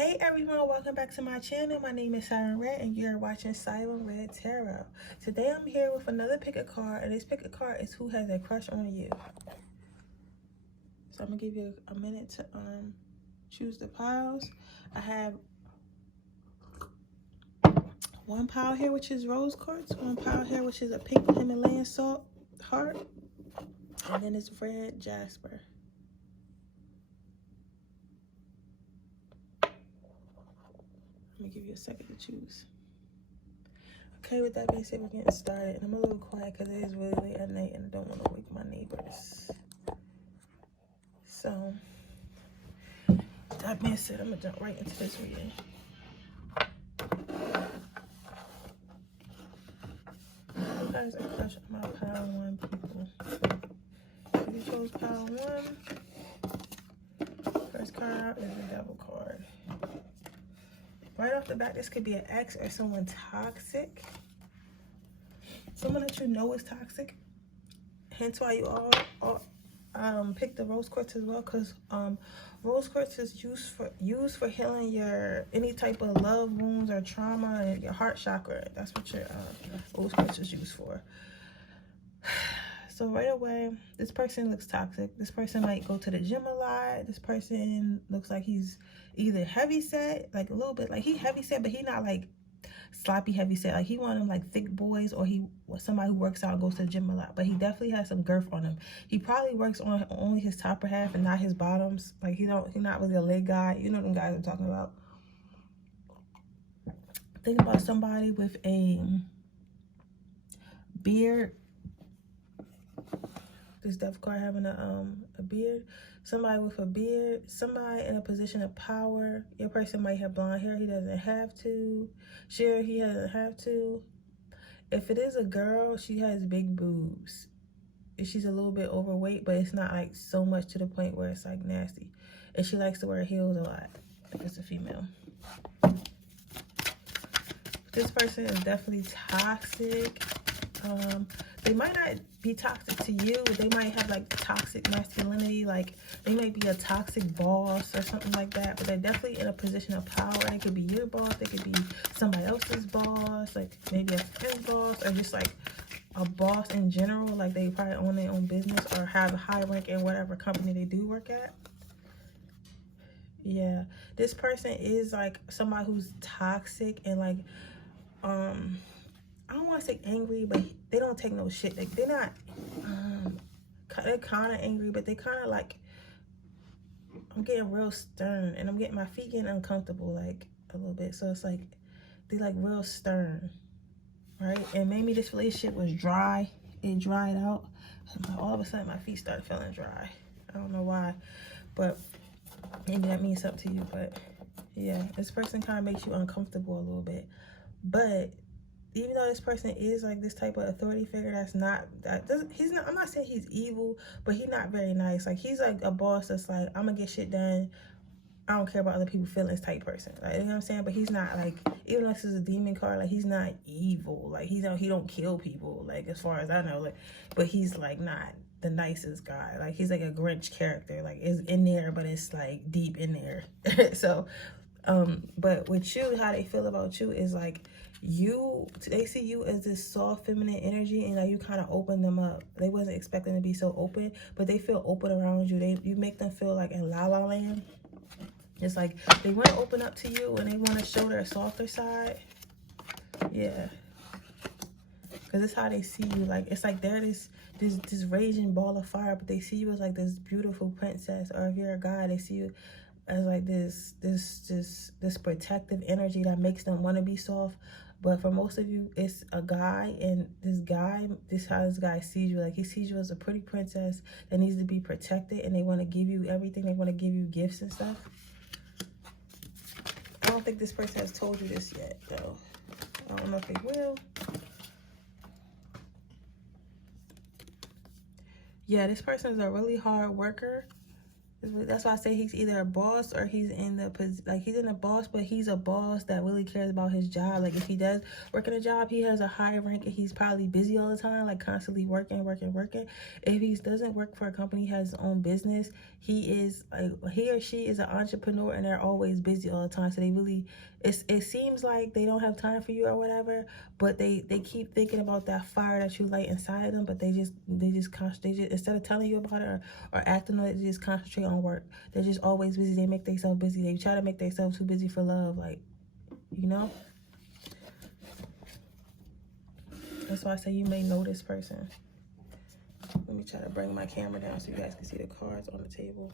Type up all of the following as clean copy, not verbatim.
Hey everyone, welcome back to my channel. My name is Siren Redd and you're watching Siren Redd Tarot. Today I'm here with another pick a card, and this pick a card is who has a crush on you. So I'm gonna give you a minute to choose the piles. I have one pile here which is rose quartz, one pile here which is a pink Himalayan salt heart, and then it's red jasper. Let me give you a second to choose. Okay, with that being said, we're getting started. And I'm a little quiet because it is really late at night and I don't want to wake my neighbors. So, that being said, I'm going to jump right into this reading. Who has a crush on my pile 1 people? If you chose pile 1, first card out is the devil card. Right off the bat, this could be an ex or someone toxic. Someone that you know is toxic. Hence why you all pick the rose quartz as well, because rose quartz is used for healing your any type of love wounds or trauma and your heart chakra. That's what your rose quartz is used for. So right away, this person looks toxic. This person might go to the gym a lot. This person looks like he's either heavy set, like a little bit, like he heavy set, but he not like sloppy heavy set. Like he one of them like thick boys, or he was somebody who works out and goes to the gym a lot, but he definitely has some girth on him. He probably works on only his top half and not his bottoms. Like he's not really a leg guy. You know them guys I'm talking about. Think about somebody with a beard. This death card having a beard. Somebody with a beard. Somebody in a position of power. Your person might have blonde hair. He doesn't have to. Sure, he doesn't have to. If it is a girl, she has big boobs. She's a little bit overweight, but it's not like so much to the point where it's like nasty. And she likes to wear heels a lot. If it's a female. This person is definitely toxic. They might not be toxic to you. They might have like toxic masculinity. Like they might be a toxic boss or something like that. But they're definitely in a position of power. It could be your boss. It could be somebody else's boss. Like maybe a friend's boss, or just like a boss in general. Like they probably own their own business or have a high rank in whatever company they do work at. Yeah, this person is like somebody who's toxic and like I don't want to say angry, but they don't take no shit. Like they're not they're kind of angry, but they kind of like, I'm getting real stern, and I'm getting my feet getting uncomfortable like a little bit. So it's like they like real stern, right? And maybe this relationship was dry. It dried out. All of a sudden my feet started feeling dry. I don't know why, but maybe that means something to you. But yeah, this person kind of makes you uncomfortable a little bit. But even though this person is like this type of authority figure, I'm not saying he's evil, but he's not very nice. Like he's like a boss that's like, I'm gonna get shit done, I don't care about other people's feelings type person. Like, you know what I'm saying? But he's not like, even though this is a demon card, like he's not evil. Like he don't kill people, like as far as I know. Like, but he's like not the nicest guy. Like he's like a Grinch character. Like it's in there, but it's like deep in there. So but with you, how they feel about you is like they see you as this soft feminine energy, and like you kind of open them up. They wasn't expecting to be so open, but they feel open around you. You make them feel like in la la land. It's like they want to open up to you and they want to show their softer side. Yeah, because it's how they see you. Like it's like they're this raging ball of fire, but they see you as like this beautiful princess. Or if you're a guy, they see you as like this protective energy that makes them want to be soft. But for most of you, it's a guy, and this how this guy sees you. Like he sees you as a pretty princess that needs to be protected, and they want to give you everything. They want to give you gifts and stuff. I don't think this person has told you this yet, though. I don't know if they will. Yeah, this person is a really hard worker. That's why I say he's either a boss or he's in the, like, he's in a boss, but he's a boss that really cares about his job. Like, if he does work in a job, he has a high rank and he's probably busy all the time, like constantly working. If he doesn't work for a company, he has his own business, he is, like, he or she is an entrepreneur and they're always busy all the time. So they really, it seems like they don't have time for you or whatever, but they keep thinking about that fire that you light inside them, but they just instead of telling you about it or acting on it, they just concentrate on work. They're just always busy. They make themselves busy. They try to make themselves too busy for love, like, you know. That's why I say you may know this person. Let me try to bring my camera down so you guys can see the cards on the table.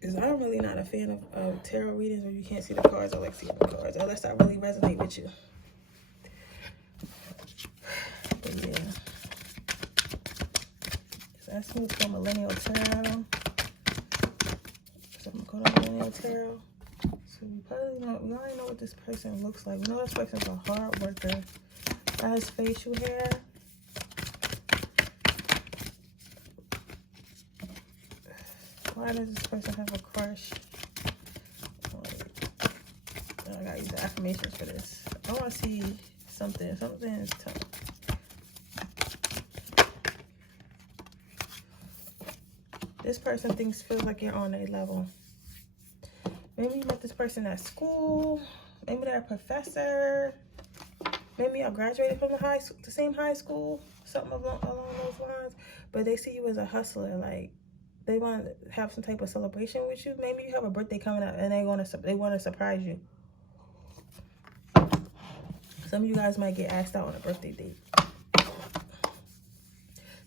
Because I'm really not a fan of tarot readings where you can't see the cards. I like seeing the cards, unless I really resonate with you. But yeah. So that's me for Millennial Tarot. So I'm going to Millennial Tarot. So we already know what this person looks like. We know this person's a hard worker. Has facial hair. Why does this person have a crush? Oh, I gotta use the affirmations for this. I want to see something. Something is tough. This person feels like you're on a level. Maybe you met this person at school. Maybe they're a professor. Maybe y'all graduated from the same high school. Something along those lines. But they see you as a hustler, like. They want to have some type of celebration with you. Maybe you have a birthday coming up and they want to surprise you. Some of you guys might get asked out on a birthday date.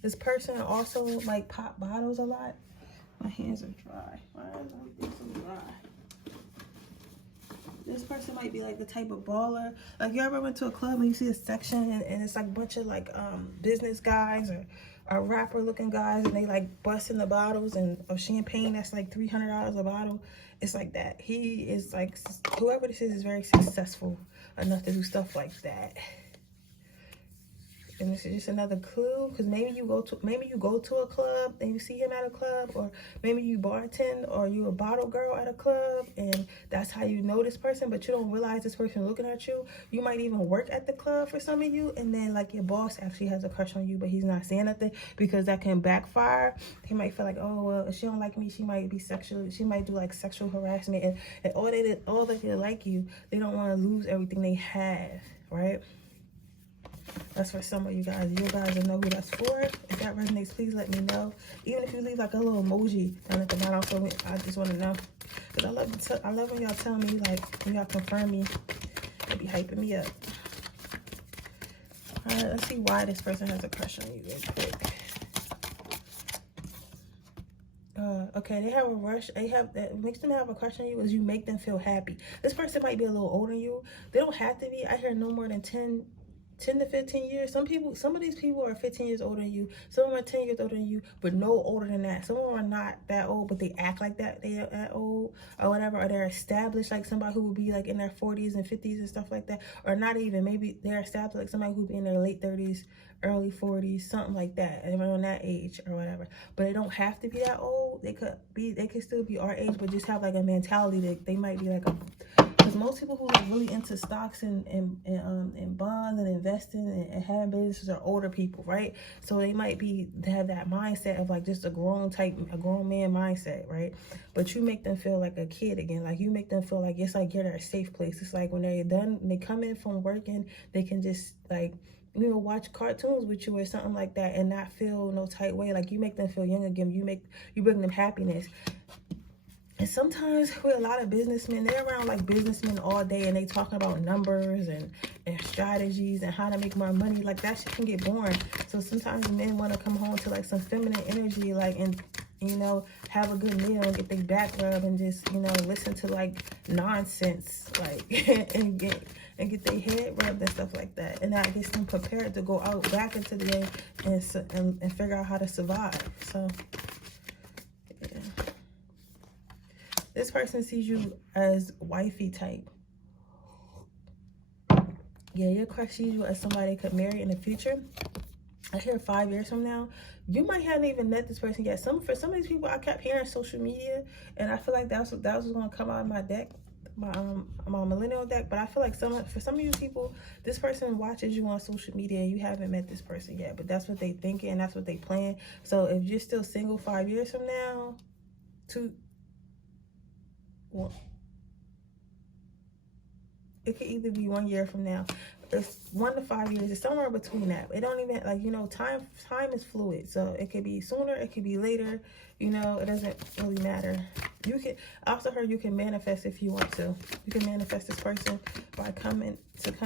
This person also might pop bottles a lot. My hands are dry. Why is everything so dry? This person might be like the type of baller. Like, you ever went to a club and you see a section and it's like a bunch of like business guys or rapper looking guys, and they like busting the bottles of champagne that's like $300 a bottle. It's like that. He is like, whoever this is very successful enough to do stuff like that. And this is just another clue, because maybe you go to a club and you see him at a club, or maybe you bartend or you a bottle girl at a club and that's how you know this person, but you don't realize this person looking at you. You might even work at the club for some of you, and then like your boss actually has a crush on you, but he's not saying nothing because that can backfire. He might feel like, oh well, if she don't like me, she might do like sexual harassment, and all that they like you, they don't want to lose everything they have, right? That's for some of you guys. You guys will know who that's for. If that resonates, please let me know. Even if you leave like a little emoji down at the bottom for me, I just want to know. Because I love when y'all tell me, like, when y'all confirm me. It be hyping me up. Alright, let's see why this person has a crush on you real quick. Okay, they have a rush. That makes them have a crush on you is you make them feel happy. This person might be a little older than you. They don't have to be. I hear no more than 10 to 15 years. Some of these people are 15 years older than you. Some of them are 10 years older than you, but no older than that. Some of them are not that old, but they act like that they are that old or whatever, or they're established, like somebody who would be like in their 40s and 50s and stuff like that, or not even, maybe they're established like somebody who would be in their late 30s, early 40s, something like that, around that age or whatever. But they don't have to be that old. They could still be our age, but just have like a mentality that they might be like a. Because most people who are really into stocks and bonds and investing and having businesses are older people, right? So they might have that mindset of like just a grown man mindset, right? But you make them feel like a kid again. Like, you make them feel like it's like you're their safe place. It's like when they're done, when they come in from working, they can just like, you know, watch cartoons with you or something like that and not feel no tight way. Like, you make them feel young again. You bring them happiness. And sometimes with a lot of businessmen, they're around like businessmen all day and they talking about numbers and strategies and how to make more money. Like, that shit can get boring. So sometimes men want to come home to like some feminine energy, like, and, you know, have a good meal and get their back rubbed and just, you know, listen to like nonsense, like, and get their head rubbed and stuff like that. And that gets them prepared to go out back into the day and figure out how to survive. So, yeah. This person sees you as wifey type. Yeah, your crush sees you as somebody they could marry in the future. I hear 5 years from now, you might haven't even met this person yet. For some of these people, I kept hearing social media, and I feel like that was going to come out of my deck, my millennial deck. But I feel like for some of you people, this person watches you on social media, and you haven't met this person yet. But that's what they thinking, and that's what they plan. So if you're still single 5 years from now, it could either be 1 year from now. It's 1 to 5 years. It's somewhere between that. It don't even, like, you know, time is fluid. So it could be sooner, it could be later. You know, it doesn't really matter. You can, I also heard you can manifest if you want to. You can manifest this person by coming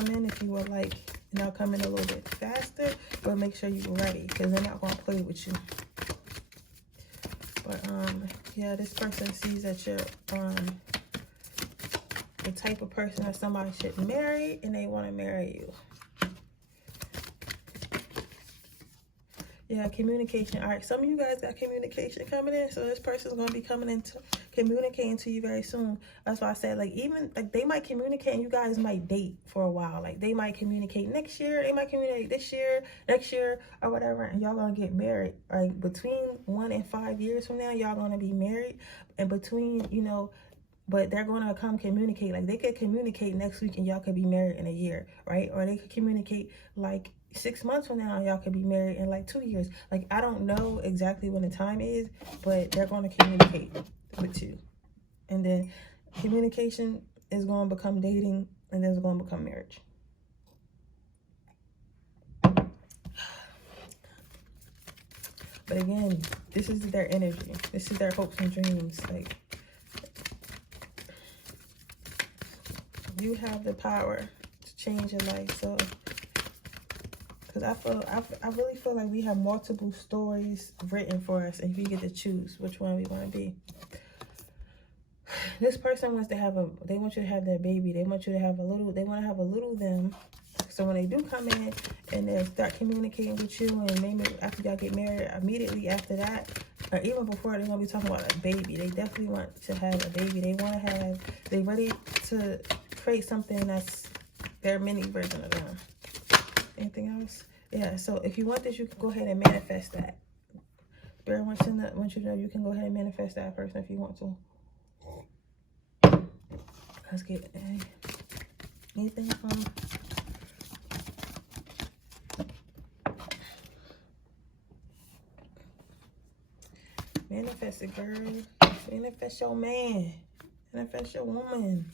in if you would like. And they'll come in a little bit faster, but make sure you're ready, because they're not going to play with you. But yeah, this person sees that you're the type of person that somebody should marry, and they want to marry you. Yeah, communication. All right, some of you guys got communication coming in, so this person's going to be coming in to communicating to you very soon. That's why I said, like, even, like, they might communicate and you guys might date for a while. Like, they might communicate next year, they might communicate this year, next year, or whatever, and y'all going to get married. Like, between 1 and 5 years from now, y'all going to be married. And between, you know, but they're going to come communicate. Like, they could communicate next week and y'all could be married in a year, right? Or they could communicate, like, 6 months from now and y'all could be married in, like, 2 years. Like, I don't know exactly when the time is, but they're going to communicate with you. And then communication is going to become dating, and then it's going to become marriage. But again, this is their energy. This is their hopes and dreams. Like, you have the power to change your life. So, because I really feel like we have multiple stories written for us, and we get to choose which one we want to be. This person wants to have they want you to have their baby. They want you to have they want to have a little them. So when they do come in and they start communicating with you, and maybe after y'all get married, immediately after that, or even before, they're going to be talking about a baby. They definitely want to have a baby. They're ready to create something that's their mini version of them. Anything else? Yeah, so if you want this, you can go ahead and manifest that. Spirit wants you to know you can go ahead and manifest that person if you want to. Let's get anything from... Manifest it, girl. Manifest your man. Manifest your woman.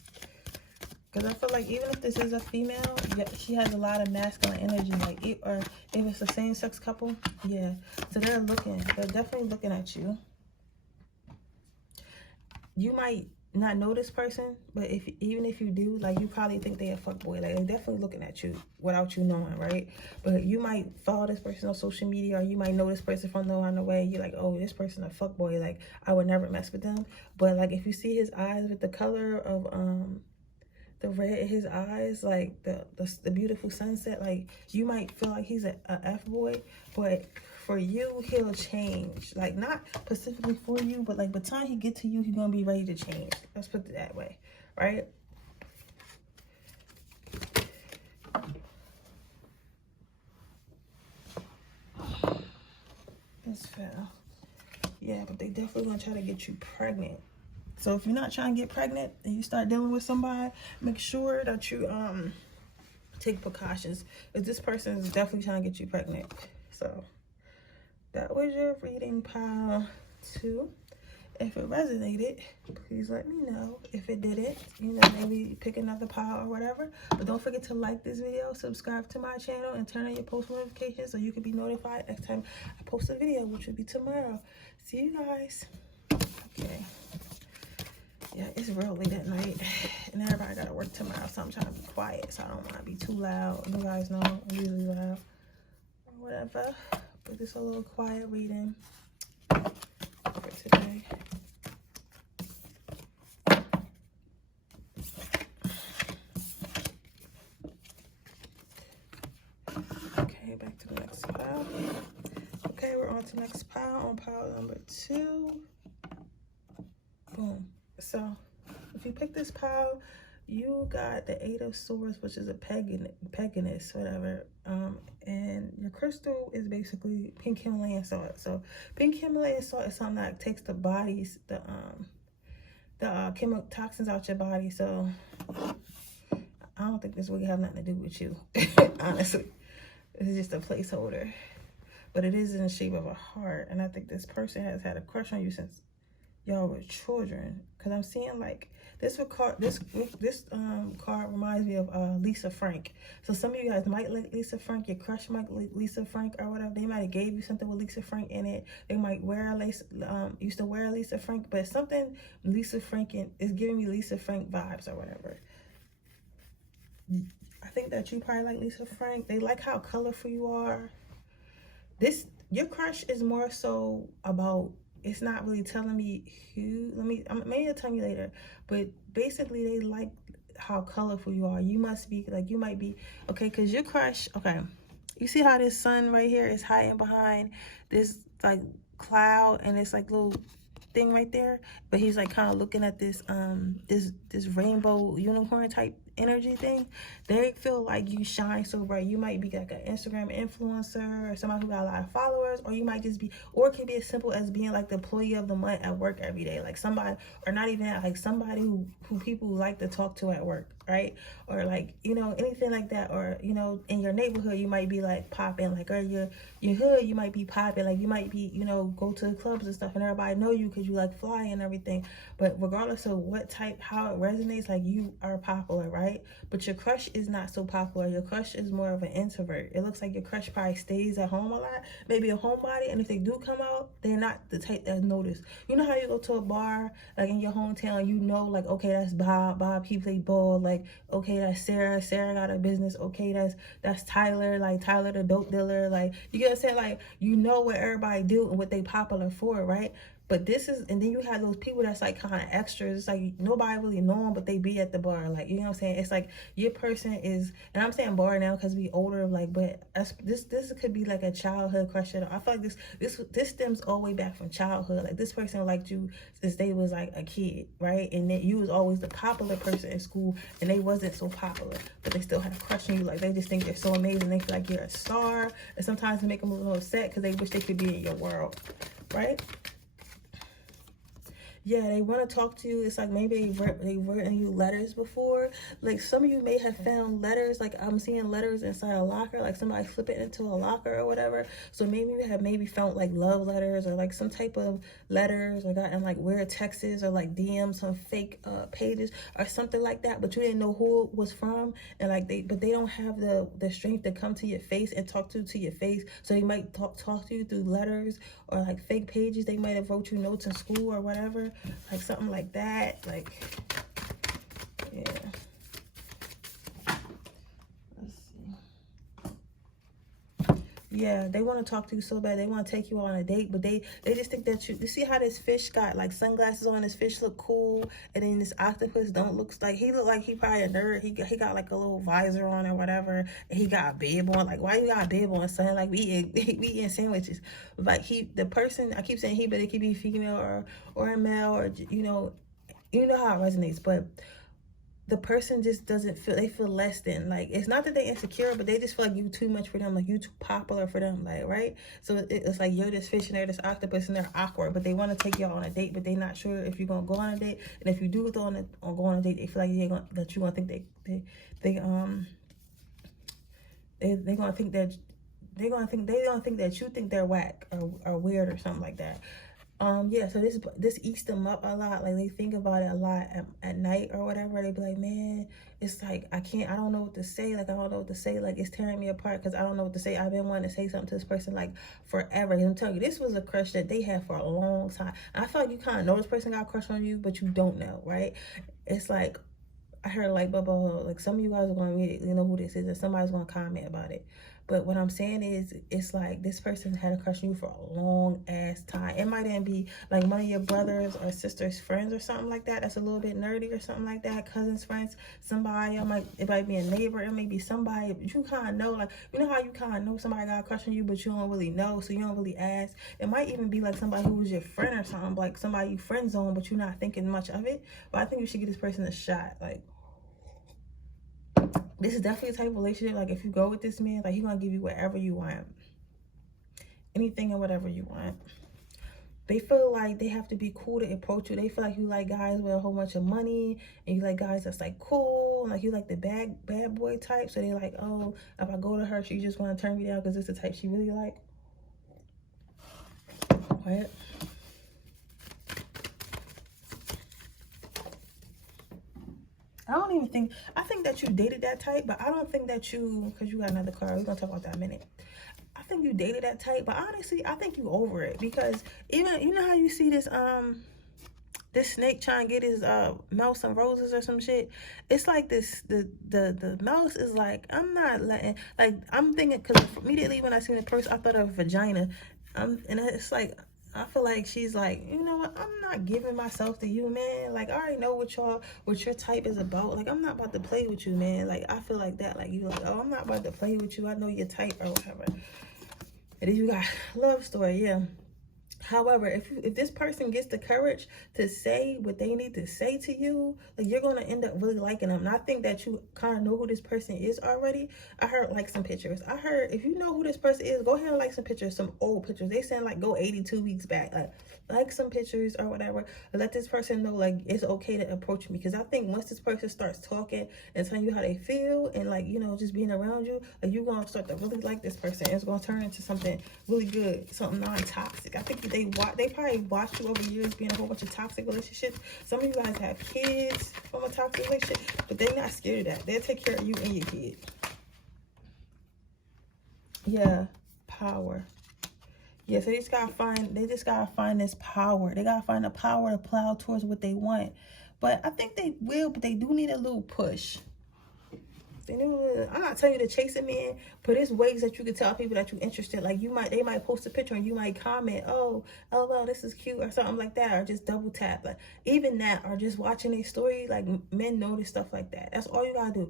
Because I feel like even if this is a female, she has a lot of masculine energy. Like, or if it's a same-sex couple, yeah. So they're definitely looking at you. You might not know this person, but even if you do, like, you probably think they a fuckboy. Like, they're definitely looking at you without you knowing, right? But you might follow this person on social media, or you might know this person from around the way. You're like, oh, this person a fuckboy. Like, I would never mess with them. But, like, if you see his eyes with the color of the red in his eyes, like the beautiful sunset, like, you might feel like he's a F-boy, but for you, he'll change. Like, not specifically for you, but, like, by the time he get to you, he's gonna be ready to change. Let's put it that way, right? This fell. Yeah, but they definitely gonna try to get you pregnant. So if you're not trying to get pregnant and you start dealing with somebody, make sure that you take precautions, because this person is definitely trying to get you pregnant. So that was your reading, pile 2. If it resonated, please let me know. If it didn't, you know, maybe pick another pile or whatever. But don't forget to like this video, subscribe to my channel, and turn on your post notifications so you can be notified next time I post a video, which will be tomorrow. See you guys. Okay. Yeah, it's real late at night, and everybody got to work tomorrow, so I'm trying to be quiet, so I don't want to be too loud. You guys know I'm usually loud or whatever, but this is a little quiet reading for today. Okay, back to the next pile. Okay, we're on to the next pile, on pile number 2. Boom. So if you pick this pile, you got the Eight of Swords, which is a paganist, whatever. And your crystal is basically pink Himalayan salt. So pink Himalayan salt is something that takes the body's chemical toxins out your body. So I don't think this really have nothing to do with you, honestly. It's just a placeholder, but it is in the shape of a heart. And I think this person has had a crush on you since y'all were children, because I'm seeing like this card reminds me of Lisa Frank. So some of you guys might like Lisa Frank. Your crush might like Lisa Frank or whatever. They might have gave you something with Lisa Frank in it. They might wear used to wear Lisa Frank, but something Lisa Frank is giving me Lisa Frank vibes or whatever. I think that you probably like Lisa Frank. They like how colorful you are. Your crush is more so about, it's not really telling me who, maybe I'll tell you later, but basically they like how colorful you are. You must be, like, you might be, okay, because your crush, okay, you see how this sun right here is hiding behind this, like, cloud, and it's like little thing right there, but he's like kind of looking at this this rainbow unicorn type energy thing. They feel like you shine so bright. You might be like an Instagram influencer or somebody who got a lot of followers, or you might just be, or it can be as simple as being like the employee of the month at work every day, like somebody, or not even that, like somebody who people like to talk to at work, right? Or like, you know, anything like that. Or, you know, in your neighborhood you might be like popping, like, or your hood you might be popping, like you might be, you know, go to the clubs and stuff and everybody know you because you like fly and everything. But regardless of what type, how it resonates, like you are popular, right? But your crush is not so popular. Your crush is more of an introvert. It looks like your crush probably stays at home a lot, maybe a homebody, and if they do come out, they're not the type that's noticed. You know how you go to a bar, like in your hometown, you know, like, okay, that's Bob, he played ball, like, okay, that's Sarah got a business, okay, that's Tyler, like Tyler the dope dealer, like, you get what I'm saying? Like, you know what everybody do and what they popular for, right? But this is, and then you have those people that's like kind of extras. It's like nobody really know them, but they be at the bar. Like, you know what I'm saying? It's like your person is, and I'm saying bar now because we older, like, but this could be like a childhood crush. I feel like this stems all the way back from childhood. Like, this person liked you since they was like a kid, right? And then you was always the popular person in school, and they wasn't so popular, but they still had a crush on you. Like, they just think they're so amazing. They feel like you're a star, and sometimes it make them a little upset because they wish they could be in your world, right? Yeah, they want to talk to you. It's like maybe they've written you letters before. Like, some of you may have found letters. Like, I'm seeing letters inside a locker. Like, somebody flip it into a locker or whatever. So maybe you have found like love letters or like some type of letters, or gotten like weird texts or like DMs, some fake pages or something like that. But you didn't know who it was from, and like they don't have the strength to come to your face and talk to your face. So they might talk to you through letters or like fake pages. They might have wrote you notes in school or whatever. Like something like that. Like, yeah. Let's see. Yeah, they want to talk to you so bad. They want to take you on a date, but they just think that you see how this fish got like sunglasses on. This fish look cool, and then this octopus don't look like he probably a nerd. He got like a little visor on or whatever, and he got a bib on. Like, why you got a bib on, son? Like, we eating sandwiches. Like, the person, I keep saying he, but it could be female or a male, or you know how it resonates. But the person just doesn't feel, they feel less than, like, it's not that they insecure, but they just feel like you too much for them, like you too popular for them, like, right? So it's like you're this fish and they're this octopus and they're awkward, but they want to take y'all on a date, but they're not sure if you're gonna go on a date. And if you do go on a date, they feel like you're gonna think they gonna think that you think they're whack or weird or something like that. Yeah, so this eats them up a lot. Like, they think about it a lot at night or whatever. They be like, man, it's like, I don't know what to say. Like, I don't know what to say. Like, it's tearing me apart because I don't know what to say. I've been wanting to say something to this person like forever. And I'm telling you, this was a crush that they had for a long time. And I feel like you kind of know this person got a crush on you, but you don't know, right? It's like, I heard like, like some of you guys are going to immediately know who this is, and somebody's going to comment about it. But what I'm saying is, it's like this person had a crush on you for a long ass time. It might even be like one of your brothers or sisters' friends or something like that. That's a little bit nerdy or something like that. Cousins, friends, somebody. It might be a neighbor. It may be somebody. But you kind of know, like, you know how you kind of know somebody got a crush on you, but you don't really know, so you don't really ask. It might even be like somebody who was your friend or something, like somebody you friend zone, but you're not thinking much of it. But I think you should give this person a shot, like. This is definitely a type of relationship, like, if you go with this man, like, he's gonna give you whatever you want, anything and whatever you want. They feel like they have to be cool to approach you. They feel like you like guys with a whole bunch of money, and you like guys that's like cool, like you like the bad boy type. So they like, oh, if I go to her, she just want to turn me down because it's the type she really like. Right? I think that you dated that type, but I don't think that you, because you got another card, we're gonna talk about that in a minute. I think you dated that type, but honestly, I think you over it, because even, you know how you see this this snake trying to get his mouse some roses or some shit. It's like this, the mouse is like, I'm not letting, like, I'm thinking, because immediately when I seen the person, I thought of vagina, and it's like, I feel like she's like, you know what, I'm not giving myself to you, man. Like, I already know what your type is about. Like, I'm not about to play with you, man. Like, I feel like that. Like, you like, oh, I'm not about to play with you. I know your type or whatever. And then you got love story, yeah. However, if this person gets the courage to say what they need to say to you, like, you're going to end up really liking them. And I think that you kind of know who this person is already. I heard like some pictures. I heard, if you know who this person is, go ahead and like some pictures, some old pictures. They saying like go 82 weeks back. Like some pictures or whatever. Let this person know like it's okay to approach me. Because I think once this person starts talking and telling you how they feel and like, you know, just being around you, like, you're going to start to really like this person. It's going to turn into something really good, something non-toxic. I think they probably watched you over years being a whole bunch of toxic relationships. Some of you guys have kids from a toxic relationship, but they're not scared of that. They'll take care of you and your kid. Yeah, power. Yeah, so they just gotta find this power. They gotta find the power to plow towards what they want. But I think they will, but they do need a little push. I'm not telling you to chase a man, but there's ways that you can tell people that you're interested. Like, they might post a picture and you might comment, oh, LOL, this is cute, or something like that, or just double tap. Like, even that, or just watching a story. Like, men notice stuff like that. That's all you gotta do.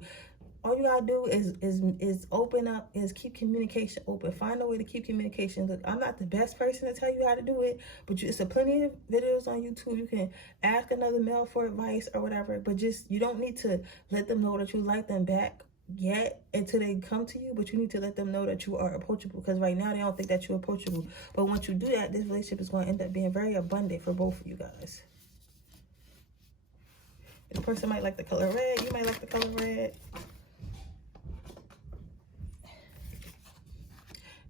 All you gotta do is open up, is keep communication open. Find a way to keep communication. Look, I'm not the best person to tell you how to do it, but it's a plenty of videos on YouTube. You can ask another male for advice or whatever, but just, you don't need to let them know that you like them back yet until they come to you, but you need to let them know that you are approachable, because right now they don't think that you're approachable. But once you do that, this relationship is going to end up being very abundant for both of you guys. This person might like the color red. You might like the color red.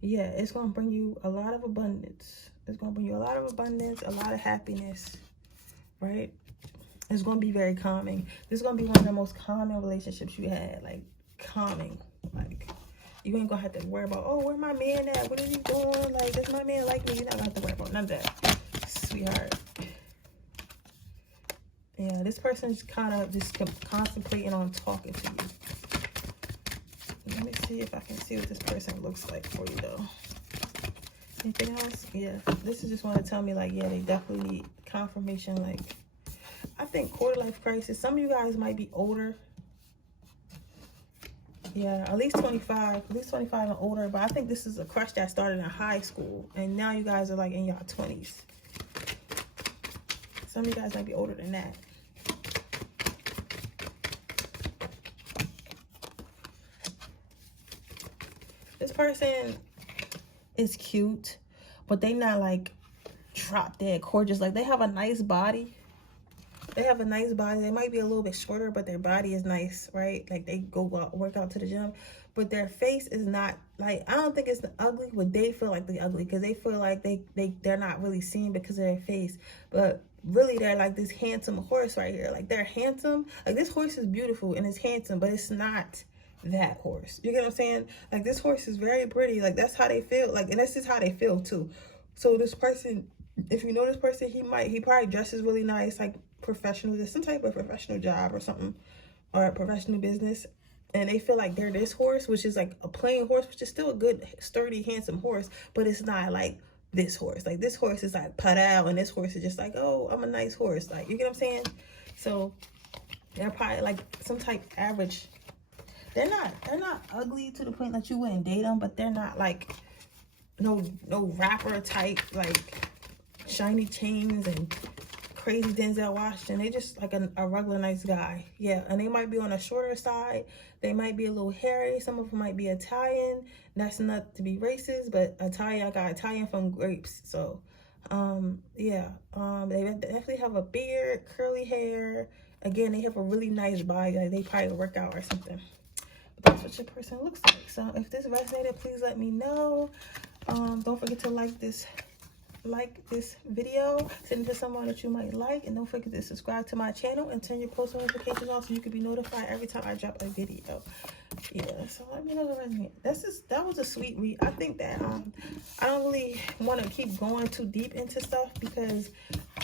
Yeah, it's going to bring you a lot of abundance. It's going to bring you a lot of abundance, a lot of happiness, right? It's going to be very calming. This is going to be one of the most calming relationships you had. Like, calming. Like, you ain't going to have to worry about, oh, where my man at? What is he doing? Like, does my man like me? You're not going to have to worry about none of that, sweetheart. Yeah, this person's kind of just concentrating on talking to you. Let me see if I can see what this person looks like for you, though. Anything else? Yeah, this is just want to tell me, like, yeah, they definitely need confirmation. Like, I think quarter life crisis. Some of you guys might be older. Yeah, at least 25 and older. But I think this is a crush that started in high school, and now you guys are like in y'all 20s. Some of you guys might be older than that. This person is cute, but they not like drop dead gorgeous. Like, they have a nice body. They have a nice body. They might be a little bit shorter, but their body is nice, right? Like, they go work out to the gym, but their face is not, like, I don't think it's ugly, but they feel like they're ugly because they feel like they're not really seen because of their face. But really, they're like this handsome horse right here. Like, they're handsome. Like, this horse is beautiful and it's handsome, but it's not that horse. You get what I'm saying? Like, this horse is very pretty. Like, that's how they feel. Like, and that's just how they feel too. So this person, if you know this person, he probably dresses really nice, like professional. There's some type of professional job or something, or a professional business, and they feel like they're this horse, which is like a plain horse, which is still a good, sturdy, handsome horse, but it's not like this horse. Like, this horse is like padal, and this horse is just like, oh, I'm a nice horse. Like, you get what I'm saying? So they're probably like some type average. They're not ugly to the point that you wouldn't date them, but they're not like no rapper type, like shiny chains and crazy Denzel Washington. They just like a regular nice guy. Yeah, and they might be on a shorter side. They might be a little hairy. Some of them might be Italian. That's not to be racist, but Italian, I got Italian from grapes. So, yeah, they definitely have a beard, curly hair. Again, they have a really nice body. Like they probably work out or something. But that's what your person looks like. So if this resonated, please let me know. Don't forget to like this video, send it to someone that you might like, and don't forget to subscribe to my channel and turn your post notifications on so you can be notified every time I drop a video. Yeah, so let me know what resonates. That was a sweet read. I think that I don't really want to keep going too deep into stuff because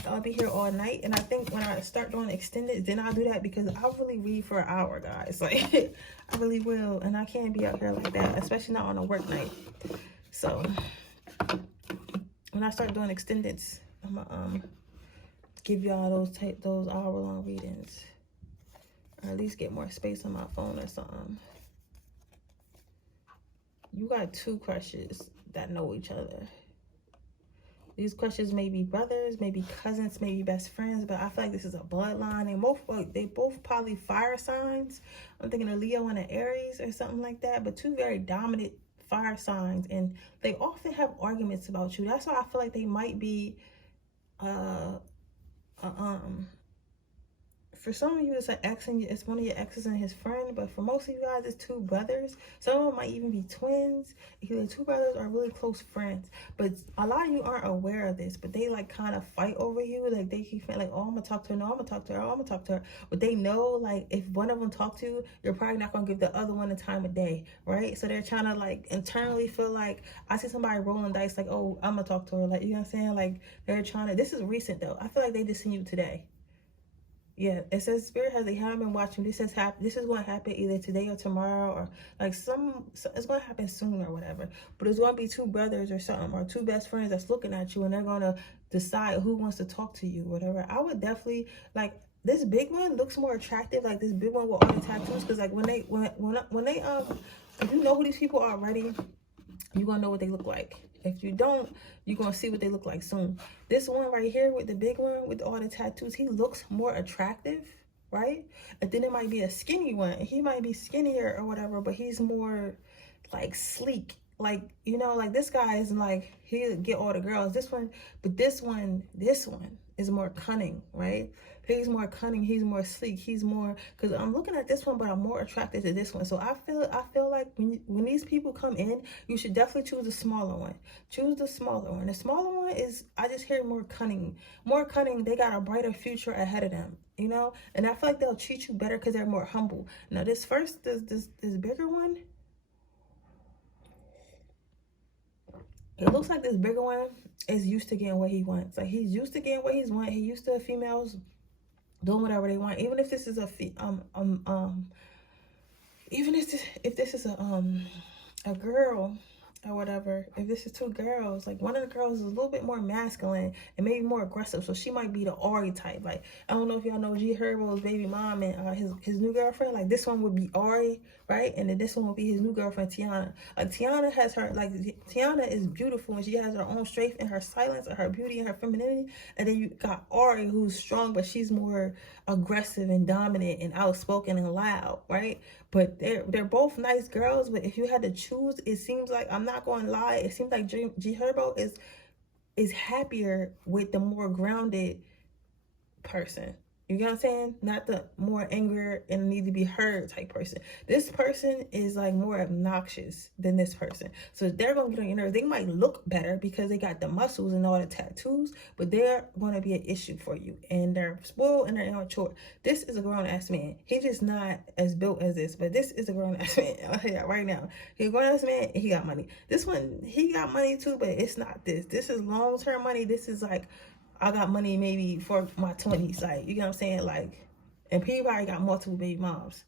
I'll be here all night, and I think when I start doing extended, then I'll do that because I'll really read for an hour, guys. Like I really will, and I can't be out here like that, especially not on a work night. So when I start doing extendeds, I'm gonna give y'all those hour-long readings, or at least get more space on my phone or something. You got two crushes that know each other. These crushes may be brothers, maybe cousins, maybe best friends, but I feel like this is a bloodline. They both probably fire signs. I'm thinking a Leo and an Aries or something like that, but two very dominant fire signs, and they often have arguments about you. That's why I feel like they might be for some of you it's an ex, and it's one of your exes and his friend, but for most of you guys it's two brothers. Some of them might even be twins. Either two brothers are really close friends, but a lot of you aren't aware of this, but they like kind of fight over you. Like they keep feeling like, oh, I'm gonna talk to her, no, I'm gonna talk to her, oh, I'm gonna talk to her, but they know like if one of them talk to you, you're probably not gonna give the other one the time of day, right? So they're trying to like internally feel like, I see somebody rolling dice like, oh, I'm gonna talk to her, like, you know what I'm saying? Like they're trying to, this is recent though, I feel like they just seen you today. Yeah, it says Spirit has, they haven't been watching. This is going to happen either today or tomorrow, or like it's going to happen soon or whatever. But it's going to be two brothers or something, or two best friends that's looking at you, and they're going to decide who wants to talk to you, whatever. I would definitely, like, this big one looks more attractive, like this big one with all the tattoos, because like when they if you know who these people are already, you're going to know what they look like. If you don't, you're going to see what they look like soon. This one right here with the big one with all the tattoos, he looks more attractive, right? And then it might be a skinny one. He might be skinnier or whatever, but he's more like sleek. Like, you know, like this guy is like, he'll get all the girls. This one is more cunning, right? He's more cunning, he's more sleek, he's more, because I'm looking at this one, but I'm more attracted to this one. So I feel like when these people come in, you should definitely choose the smaller one. Choose the smaller one. The smaller one is, I just hear more cunning. More cunning, they got a brighter future ahead of them, you know? And I feel like they'll treat you better because they're more humble. Now this bigger one, it looks like this bigger one is used to getting what he wants. Like he's used to getting what he's want. He used to females doing whatever they want. Even if this is if this is a girl or whatever, if this is two girls, like one of the girls is a little bit more masculine and maybe more aggressive, so she might be the Ari type. Like, I don't know if y'all know G Herbo's baby mom and his new girlfriend. Like this one would be Ari, right? And then this one would be his new girlfriend Tiana. Like Tiana has her, like Tiana is beautiful and she has her own strength and her silence and her beauty and her femininity. And then you got Ari, who's strong, but she's more aggressive and dominant and outspoken and loud, right? But they're both nice girls. But if you had to choose, it seems like, I'm not going to lie, it seems like G Herbo is happier with the more grounded person. You know what I'm saying? Not the more angry and need to be heard type person. This person is like more obnoxious than this person. So they're going to get on your nerves. They might look better because they got the muscles and all the tattoos, but they're going to be an issue for you. And they're spoiled and they're immature. This is a grown-ass man. He's just not as built as this, but this is a grown-ass man. I'll tell you that right now. He's a grown-ass man and he got money. This one, he got money too, but it's not this. This is long-term money. This is like, I got money maybe for my 20s, like, you know what I'm saying? Like, and people already got multiple baby moms.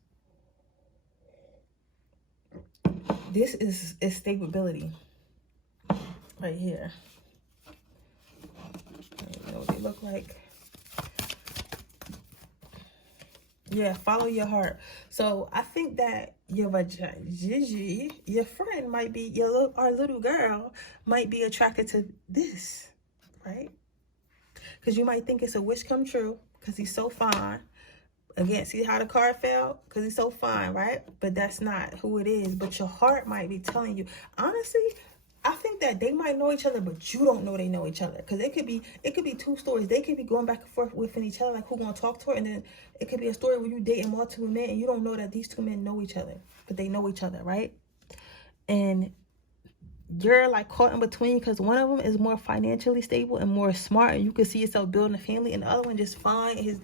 This is stability right here. I don't know what they look like. Yeah, follow your heart. So I think that your friend might be, our little girl might be attracted to this, right? Because you might think it's a wish come true because he's so fine. Again, see how the card fell? Because he's so fine, right? But that's not who it is. But your heart might be telling you. Honestly, I think that they might know each other, but you don't know they know each other. Because it could be two stories. They could be going back and forth within each other, like who gonna talk to her, and then it could be a story where you dating multiple men and you don't know that these two men know each other, but they know each other, right? And you're like caught in between because one of them is more financially stable and more smart, and you can see yourself building a family, and the other one just fine. His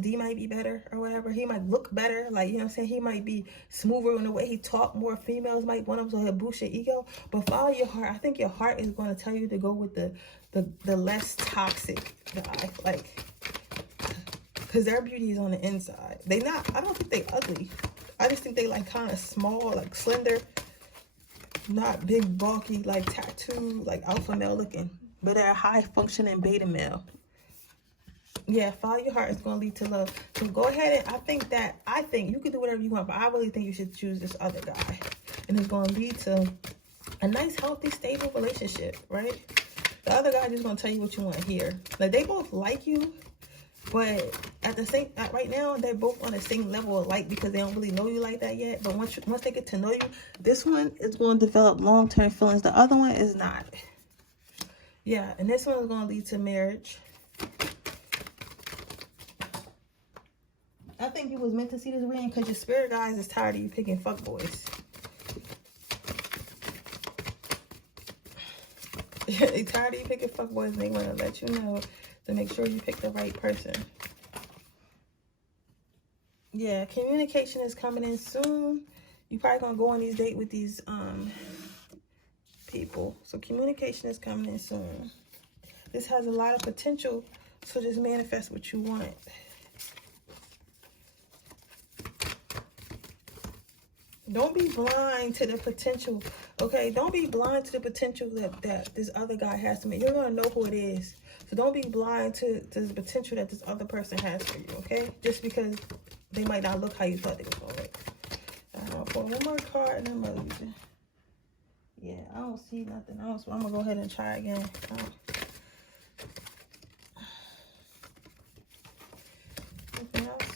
D might be better or whatever. He might look better. Like, you know what I'm saying? He might be smoother in the way he talk. More females might want him, so he'll boost your ego. But follow your heart. I think your heart is going to tell you to go with the less toxic guy. Like, because their beauty is on the inside. I don't think they ugly. I just think they like kind of small, like slender. Not big, bulky, like tattoo, like alpha male looking. But they're a high functioning beta male. Yeah, follow your heart is going to lead to love. So go ahead and I think you can do whatever you want, but I really think you should choose this other guy. And it's going to lead to a nice, healthy, stable relationship, right? The other guy just going to tell you what you want to hear. Like, they both like you, but right now, they're both on the same level of like because they don't really know you like that yet. But once they get to know you, this one is going to develop long-term feelings. The other one is not. Yeah, and this one is going to lead to marriage. I think you was meant to see this reading because your spirit guys is tired of you picking fuckboys. They tired of you picking fuckboys and they want to let you know to make sure you pick the right person. Yeah, communication is coming in soon. You probably gonna go on these dates with these people. So communication is coming in soon. This has a lot of potential, so just manifest what you want. Don't be blind to the potential, okay? Don't be blind to the potential that this other guy has to make. You're going to know who it is. So don't be blind to the potential that this other person has for you, okay? Just because they might not look how you thought they were going to look. For one more card, and I'm going to... Yeah, I don't see nothing else. So I'm going to go ahead and try again. Anything else?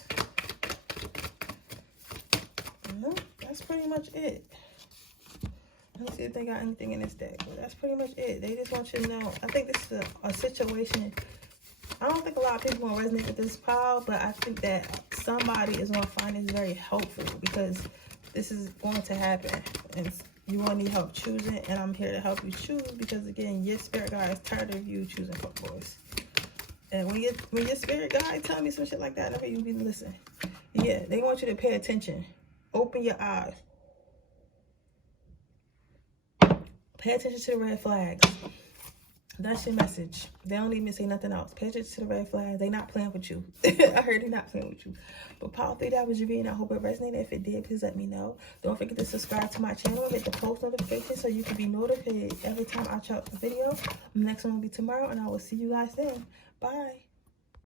No, that's pretty much it. Let's see if they got anything in this deck. But that's pretty much it. They just want you to know. I think this is a situation. I don't think a lot of people will resonate with this pile, but I think that somebody is going to find this very helpful because this is going to happen. And you won't need help choosing, and I'm here to help you choose because, again, your spirit guide is tired of you choosing fuckboys. And when your spirit guide tell me some shit like that, I mean, you can listen. Yeah, they want you to pay attention. Open your eyes. Pay attention to the red flags. That's your message. They don't even say nothing else. Pay attention to the red flags. They not playing with you. I heard they not playing with you. But Power 3, that was your reading. I hope it resonated. If it did, please let me know. Don't forget to subscribe to my channel and hit the post notification so you can be notified every time I drop a video. The next one will be tomorrow, and I will see you guys then. Bye.